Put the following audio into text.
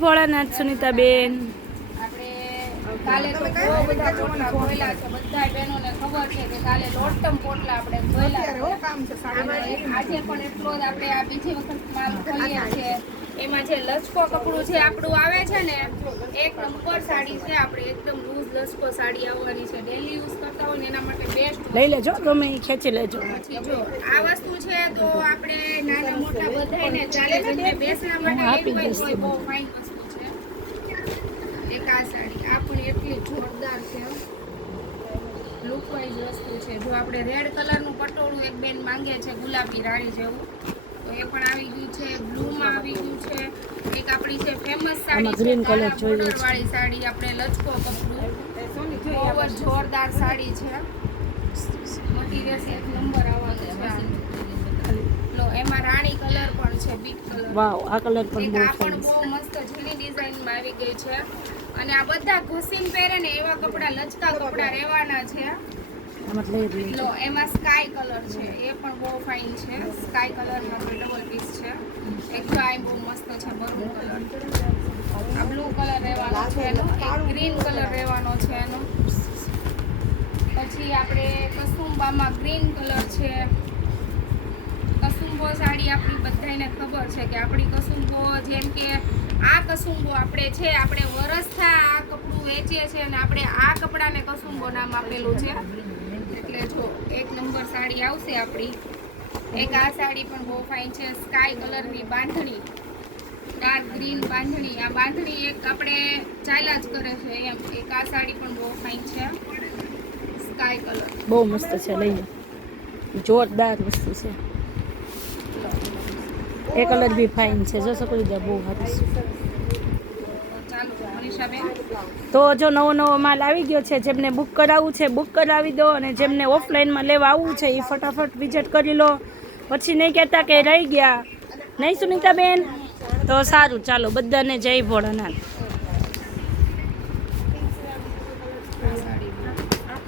ભોળાનાથ સુનીતાબેન કાલે તો બહુ બધા પોટલા ખોયલા છે. બધા બહેનોને ખબર છે કે કાલે લોટમ પોટલા આપણે ખોયલા છે. આજે પણ એટલો જ આપણે આ બીજી વખત માલ ખોલીએ છીએ. એમાં જે લચકો કપડું છે આપણું આવે છે ને, એક નંબર સાડી છે. આપણે એકદમ લૂઝ લચકો સાડી આવવાની છે. ડેલી યુઝ કરતા હોય ને એના માટે બેસ્ટ લઈ લેજો, ગમે એ ખેંચી લેજો. પછી જો આ વસ્તુ છે તો આપણે નાના મોટા બધાને ચાલે છે. બેસવા માટે લેવી હોય તો બહુ ફાઇન વસ્તુ છે. એક આ સાડી આ પણ એટલી જોરદાર છે. લુક વાઇઝ વસ્તુ છે. જો આપણે રેડ કલરનું પટોળું એક બેન માંગે છે ગુલાબી રાણી જેવું, તો એ પણ આવી ગયું છે. બ્લુમાં આવી ગયું છે. એક આપણી છે ફેમસ સાડી ગ્રીન છે કલર જોઈએ છે. વાળી સાડી, આપણે લચકો કપડું, બહુ જ જોરદાર સાડી છે. મટીરિયલ એક નંબર આવવાનો છે. લો એમાં રાણી કલર પણ છે, બીટ કલર. વાવ, આ કલર પણ એક બહુ આ પણ સરસ. બહુ મસ્ત ઝીણી ડિઝાઇનમાં આવી ગઈ છે. અને આ બધા ઘસીને પહેરે ને એવા કપડા, લચકા કપડા રહેવાના છે. આમાં લઈ જ લેજો. લો એમાં સ્કાય કલર છે, એ પણ બહુ ફાઇન છે. સ્કાય કલરમાં ડબલ પીસ છે. એક ગાય બહુ મસ્ત છે, મરૂન કલર. આ બ્લુ કલર રહેવાનો છે એનો, એક ગ્રીન કલર રહેવાનો છે એનો. પછી આપણે કસુંબામાં ગ્રીન કલર છે. કસુંબો સાડી આપણી બધાને ખબર છે કે આપણી કસુંબો, જેમ કે આ કસુંબો આપણે છે, આપણે વરસથી આ કપડું વેચીએ છીએ અને આપણે આ કપડાને કસુંબો નામ આપેલું છે. એટલે જો એક નંબર સાડી આવશે આપણી. એક આ સાડી પણ બહુ ફાઇન છે. સ્કાય કલરની બાંધણી, ડાર્ક ગ્રીન બાંધણી. આ બાંધણી એક આપણે ચાલ્યા જ કરે છે એમ. એક આ સાડી પણ બહુ ફાઇન છે, સ્કાય કલર. બહુ મસ્ત છે, લઈ લો. જોરદાર વસ્તુ છે. એ કલર બી ફાઇન છે. જો છોકરી દે બહુ સારું છે. ચાલો મનીષાબેન, તો જો નવો નવો માલ આવી ગયો છે. જેમને બુક કરાવવું છે બુક કરાવી દો, અને જેમને ઓફલાઈનમાં લેવા આવવું છે એ ફટાફટ વિઝિટ કરી લો. પછી નહીં કહેતા કે રહી ગયા નહીં સુનીતાબેન. તો સારું, ચાલો બધાને જય ભોળાનાથ.